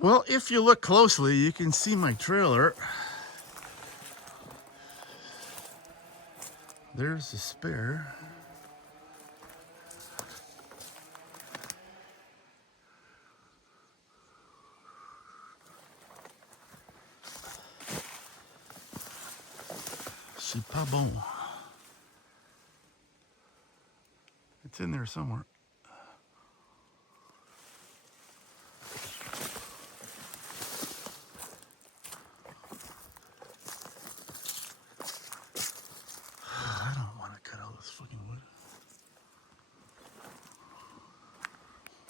Well, if you look closely, you can see my trailer. There's the spare. C'est pas bon. It's in there somewhere.